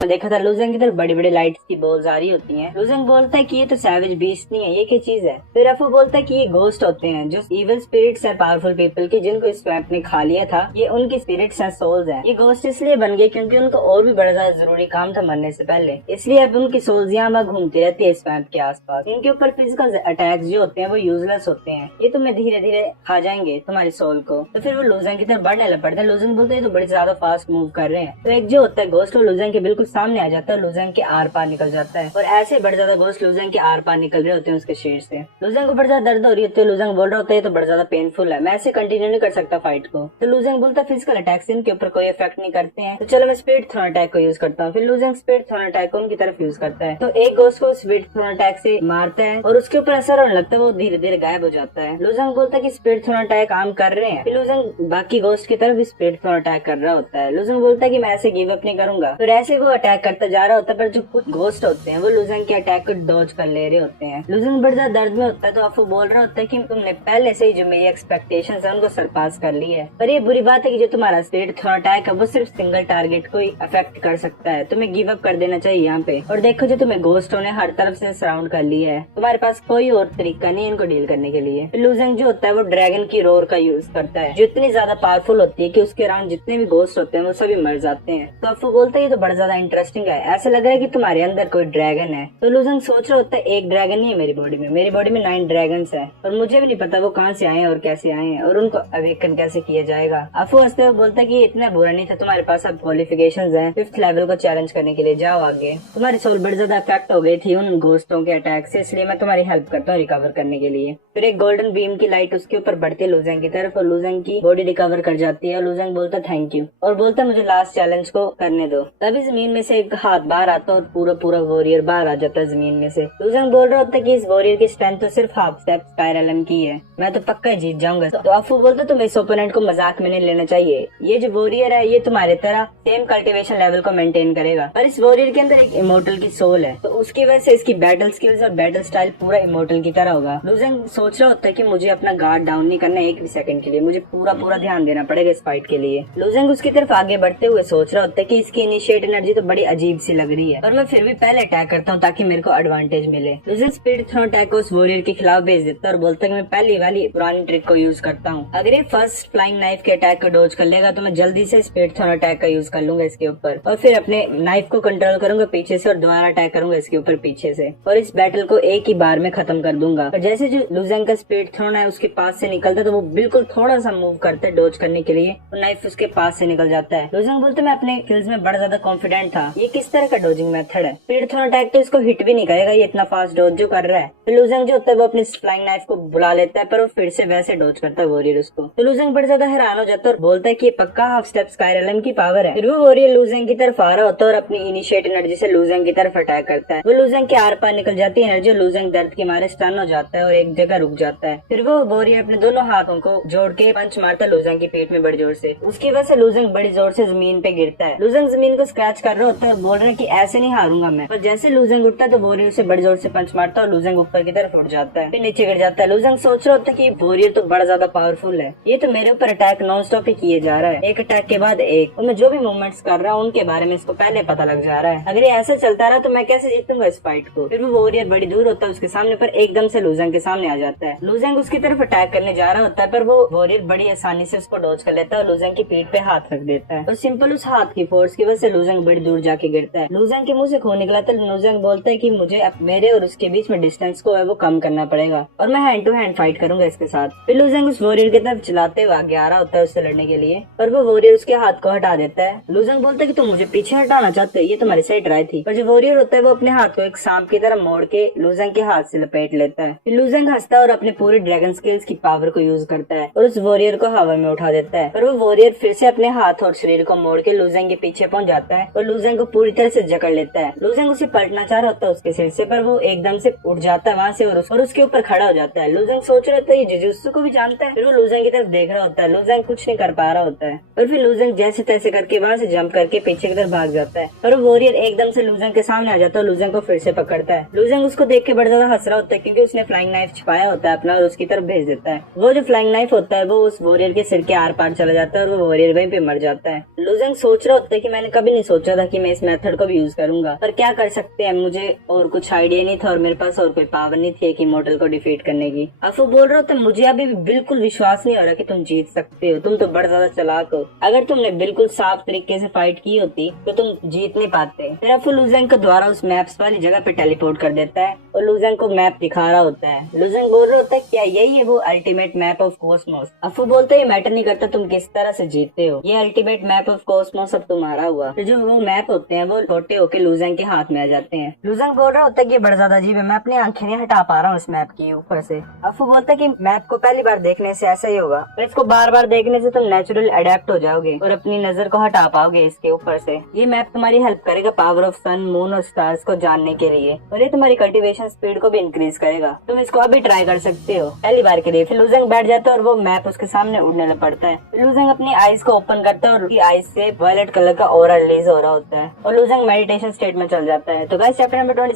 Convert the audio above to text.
देखा था लुजेंग की तरफ बड़ी बड़ी लाइट्स की बॉल्स आ रही होती हैं। लुजेंग बोलता है कि ये तो सैवेज बीस्ट नहीं है, ये क्या चीज है। फिर अफू बोलता है कि ये घोस्ट होते हैं जो इविल स्पिरिट्स है पावरफुल पीपल के, जिनको इस स्वैम्प ने खा लिया था। ये उनकी स्पिरिट्स हैं, सोल्स हैं। ये घोस्ट इसलिए बन गए क्योंकि उनको और भी बड़ा ज्यादा जरूरी काम था मरने से पहले, इसलिए अब उनकी सोल्स यहाँ घूमती रहती है स्वैम्प के आसपास। इनके ऊपर फिजिकल अटैक्स जो होते हैं वो यूजलेस होते हैं, ये तुम्हें धीरे धीरे खा जाएंगे तुम्हारी सोल को। तो फिर वो लुजेंग की तरफ बढ़ने लग पड़ते हैं। लुजेंग बोलते हैं तो बड़े ज्यादा फास्ट मूव कर रहे हैं। तो एक जो होता है घोस्ट वो लुजेंग के बिल्कुल सामने आ जाता है, लुजेंग के आर पार निकल जाता है और ऐसे बड़े ज्यादा घोस्ट लुजेंग के आर पार निकल रहे होते हैं उसके शेर से। लुजेंग को बड़ा ज्यादा दर्द हो रही होती है। लुजेंग बोल रहा होता है तो बड़ा ज्यादा पेनफुल है, मैं ऐसे कंटिन्यू नहीं कर सकता फाइट को। तो लुजेंग बोलता है फिजिकल अटैक्स इनके ऊपर कोई इफेक्ट नहीं करते हैं, तो चलो मैं स्पीड थ्रोन अटैक को यूज करता हूँ। फिर लुजेंग स्पीड थ्रोन अटैक को उनकी तरफ यूज करता है। तो एक घोस्ट को स्पीड थ्रोन अटैक से मारता है और उसके ऊपर असर होने लगता है, वो धीरे धीरे गायब हो जाता है। लुजेंग बोलता है कि स्पीड थ्रोन अटैक काम कर रहे हैं। फिर लुजेंग बाकी घोस्ट की तरफ भी स्पीड थ्रोन अटैक कर रहा होता है। लुजेंग बोलता है कि मैं ऐसे गिव अप नहीं करूंगा। फिर ऐसे वो अटैक करता जा रहा होता है, पर जो कुछ घोस्ट होते हैं वो लुजेंग के अटैक को डॉज कर ले रहे होते हैं। लुजेंग बड़ा ज्यादा दर्द में होता है, तो अफू बोल रहा होता है कि तुमने पहले से ही जो मेरी एक्सपेक्टेशंस है उनको सरपास कर ली है। पर ये बुरी बात है कि जो तुम्हारा स्पीड थ्रोन अटैक है वो सिर्फ सिंगल टारगेट को ही अफेक्ट कर सकता है, तुम्हें गिव अप कर देना चाहिए यहाँ पे। और देखो जो तुम्हें घोस्टों ने हर तरफ से सराउंड कर लिया है, तुम्हारे पास कोई और तरीका नहीं है इनको डील करने के लिए। लुजेंग जो होता है वो ड्रैगन की रोर का यूज करता है, जो इतनी ज्यादा पावरफुल होती है कि उसके अराउंड जितने भी घोस्ट होते हैं वो सभी मर जाते हैं। तो अफू बोलता है ये तो बड़ा ज्यादा इंटरेस्टिंग है, ऐसा लग रहा है कि तुम्हारे अंदर कोई ड्रैगन है। तो लुजेंग सोच रहा होता है एक ड्रैगन नहीं है मेरी बॉडी में, मेरी बॉडी में 9 ड्रैगन्स है और मुझे भी नहीं पता वो कहाँ से आए हैं और कैसे आए हैं और उनको अवेकन कैसे किया जाएगा। अफू हंसते हुए बोलता है कि इतना बुरा नहीं था, तुम्हारे पास अब क्वालिफिकेशंस हैं 5th लेवल को चैलेंज करने के लिए, जाओ आगे। तुम्हारी सोल बड़ी ज्यादा अफेक्ट हो गई थी उन घोस्टों के अटैक से, इसलिए मैं तुम्हारी हेल्प करता हूँ रिकवर करने के लिए। फिर एक गोल्डन बीम की लाइट उसके ऊपर बढ़ती है लुजेंग की तरफ और लुजेंग की बॉडी रिकवर कर जाती है। लुजेंग बोलता थैंक यू और बोलता मुझे लास्ट चैलेंज को करने दो। तभी जमीन में से एक हाथ बाहर आता है और पूरा पूरा वॉरियर बाहर आ जाता है जमीन में से। लुजेंग बोल रहा होता है कि इस वॉरियर की स्ट्रेंथ तो सिर्फ हाफ स्टेप स्पाइरलम की है, मैं तो पक्का जीत जाऊंगा। तो अफू बोलता तुम इस ओपोनेंट को मजाक में नहीं लेना चाहिए, ये जो वॉरियर है ये तुम्हारे तरह सेम कल्टीवेशन लेवल को मेंटेन करेगा, पर इस वॉरियर के अंदर एक इमोर्टल की सोल है, तो उसकी वजह से इसकी बैटल स्किल्स और बैटल स्टाइल पूरा इमोर्टल की तरह होगा। लुजेंग सोच रहा होता है कि मुझे अपना गार्ड डाउन नहीं करना एक भी सेकंड के लिए, मुझे पूरा ध्यान देना पड़ेगा इस फाइट के लिए। लुजेंग उसकी तरफ आगे बढ़ते हुए सोच रहा होता है कि इसकी इनिशिएट एनर्जी तो बड़ी अजीब सी लग रही है, और मैं फिर भी पहले अटैक करता हूँ ताकि मेरे को एडवांटेज मिले। लुजेंग स्पीड थ्रोन अटैक को उस वॉरियर के खिलाफ भेज देता है और बोलता है कि मैं पहली वाली पुरानी ट्रिक को यूज करता हूँ, अगर ये फर्स्ट फ्लाइंग नाइफ के अटैक को डॉज कर लेगा तो मैं जल्दी से स्पीड थ्रोन अटैक का यूज कर लूंगा इसके ऊपर, और फिर अपने नाइफ को कंट्रोल करूंगा पीछे से और दोबारा अटैक करूंगा इसके ऊपर पीछे से, और इस बैटल को एक ही बार में खत्म कर दूंगा। और जैसे जो लुजेंग का स्पीड थ्रोन है उसके पास से निकलता है तो वो बिल्कुल थोड़ा सा मूव करता है डॉज करने के लिए और नाइफ उसके पास से निकल जाता है। लुजेंग बोलते मैं अपने स्किल्स में बड़ा ज्यादा कॉन्फिडेंट था, ये किस तरह का डॉजिंग मेथड है, स्पीड थ्रोन अटैक तो इसको हिट भी नहीं करेगा, ये इतना फास्ट डॉज जो कर रहा है। तो लुजेंग जो होता है वो अपनी फ्लाइंग नाइफ को बुला लेता है पर वो फिर से वैसे डॉज करता है वॉरियर उसको। तो लुजेंग बड़ा ज्यादा हैरान हो जाता है और बोलता है कि ये पक्का हाफ स्टेप स्पाइरलम की पावर है। फिर वो वॉरियर लुजेंग की तरफ आ रहा होता है और अपनी इनिशिएट एनर्जी से लुजेंग की तरफ अटैक करता है। वो लुजेंग के आर पार निकल जाती है एनर्जी, लुजेंग दर्द के मारे स्टन हो जाता है और एक जगह रुक जाता है। फिर वो वॉरियर अपने दोनों हाथों को जोड़ के पंच मारता है लुजेंग की पीठ में बड़ी जोर से, उसकी वजह से लुजेंग बड़ी जोर से जमीन पे गिरता है। लुजेंग जमीन को स्क्रैच कर रहा होता है, बोल रहा है कि ऐसे नहीं हारूंगा मैं, पर जैसे लुजेंग उठता है तो वॉरियर उसे बड़ी जोर से पंच मारता है और लुजेंग ऊपर की तरफ उठ जाता है, फिर नीचे गिर जाता है। लुजेंग सोच रहा होता है कि वॉरियर तो बड़ा ज्यादा पावरफुल है, ये तो मेरे ऊपर अटैक नॉन स्टॉप ही किए जा रहा है, एक अटैक के बाद एक, और मैं जो भी मूवमेंट्स कर रहा हूँ उनके बारे में इसको पहले पता लग जा रहा है, अगर ये ऐसे चलता रहा तो मैं कैसे जीतूंगा इस फाइट को। फिर वो वॉरियर बड़ी दूर होता है उसके सामने पर एकदम से लुजेंग के सामने आ जाता है। लुजेंग उसकी तरफ अटैक करने जा रहा होता है पर वो वॉरियर बड़ी आसानी से उसको डॉज कर लेता है और लुजेंग की पीठ पे हाथ रख देता है और सिंपल उस हाथ की फोर्स की वजह से लुजेंग बड़ी दूर जाके गिरता है। लुजेंग के मुंह से खून निकला तो लुजेंग बोलता है कि मुझे मेरे और उसके बीच में डिस्टेंस को है वो कम करना पड़ेगा और मैं हैंड टू हैंड फाइट करूंगा इसके साथ। फिर लुजेंग उस वॉरियर की तरफ चलाते हुए आगे आ रहा होता है उससे लड़ने के लिए, पर वो वॉरियर उसके हाथ को हटा देता है। लुजेंग बोलता है कि तुम मुझे पीछे हटाना चाहते हो, ये तुम्हारी सही ट्राई थी, पर जो वॉरियर होता है वो अपने हाथ को एक सांप की तरह मोड़ के लुजेंग के हाथ से लपेट लेता है। फिर लुजेंग हंसता है और अपने पूरे ड्रैगन स्किल्स की पावर को यूज करता है और उस वॉरियर को हवा में उठा देता है, पर वो वॉरियर फिर से अपने हाथ और शरीर को मोड़ के लुजेंग के पीछे पहुंच जाता है और लुजेंग को पूरी तरह से जकड़ लेता है। लुजेंग उसे पलटना चाह रहा होता है उसके सिर से, पर वो एकदम से उठ जाता है वहाँ से और उसके ऊपर खड़ा हो जाता है। लुजेंग सोच रहा था ये जुजुत्सु को भी जानता है, फिर वो लुजेंग की तरफ देख रहा होता है, लुजेंग कुछ नहीं कर पा रहा होता है, और फिर लुजेंग जैसे तैसे करके वहाँ से जंप करके पीछे की तरफ भाग जाता है, और वो वॉरियर एकदम से लुजेंग के सामने आ जाता है और लुजेंग को फिर से पकड़ता है। लुजेंग उसको देख के बड़ा ज्यादा हंस रहा होता है क्योंकि उसने फ्लाइंग नाइफ छिपाया होता है अपना और उसकी तरफ भेज देता है। वो जो फ्लाइंग नाइफ होता है वो उस वॉरियर के सिर के आर पार चला जाता है और वो वॉरियर वहीं पे मर जाता है। लुजेंग सोच रहा होता है कि मैंने कभी नहीं सोचा था कि मैं इस मेथड को भी यूज करूंगा, पर क्या कर सकते हैं, मुझे और कुछ आइडिया नहीं था और मेरे पास और कोई पावर नहीं थी एक इमोर्टल को डिफीट करने की। अफू बोल रहे हो तो मुझे अभी भी बिल्कुल विश्वास नहीं हो रहा कि तुम जीत सकते हो, तुम तो बड़ा ज्यादा चालाक हो। अगर तुमने बिल्कुल साफ तरीके से फाइट की होती तो तुम जीत नहीं पाते। फिर अफू लुजेंग को द्वारा उस मैप्स वाली जगह पे टेलीपोर्ट कर देता है और लुजेंग को मैप दिखा रहा होता है। लुजेंग बोल रहा होता है क्या यही है वो अल्टीमेट मैप ऑफ कॉस्मोस। अफू बोलते है मैटर नहीं करता तुम किस तरह से जीतते हो, ये अल्टीमेट मैप ऑफ कॉस्मोस अब तुम्हारा हुआ। तो जो वो मैप होते हैं वो छोटे होके लुजेंग के हाथ में आ जाते हैं। लुजेंग बोल रहा होता है कि बड़ा ज्यादा अजीब है, मैं अपनी आंखें नहीं हटा पा रहा हूँ इस मैप के ऊपर से। अफू बोलता है कि मैप को पहली बार देखने से ऐसा ही होगा, पर इसको बार बार देखने से तुम नेचुरल अडेप्ट हो जाओगे और अपनी नजर को हटा पाओगे इसके ऊपर से। ये मैप तुम्हारी हेल्प करेगा पावर ऑफ सन, मून और स्टार्स को जानने के लिए, और ये तुम्हारी कल्टीवेशन स्पीड को भी इंक्रीज करेगा। तुम इसको अभी ट्राई कर सकते हो पहली बार के लिए। फिर लुजेंग बैठ जाता है और वो मैप उसके सामने उड़ने लग पड़ता है। लुजेंग अपनी आईज को ओपन करता है और उसकी आईज से वायलेट कलर का ऑरा रिलीज हो रहा होता है और लुजेंग मेडिटेशन स्टेट में चल जाता है। तो गाइस चैप्टर नंबर 20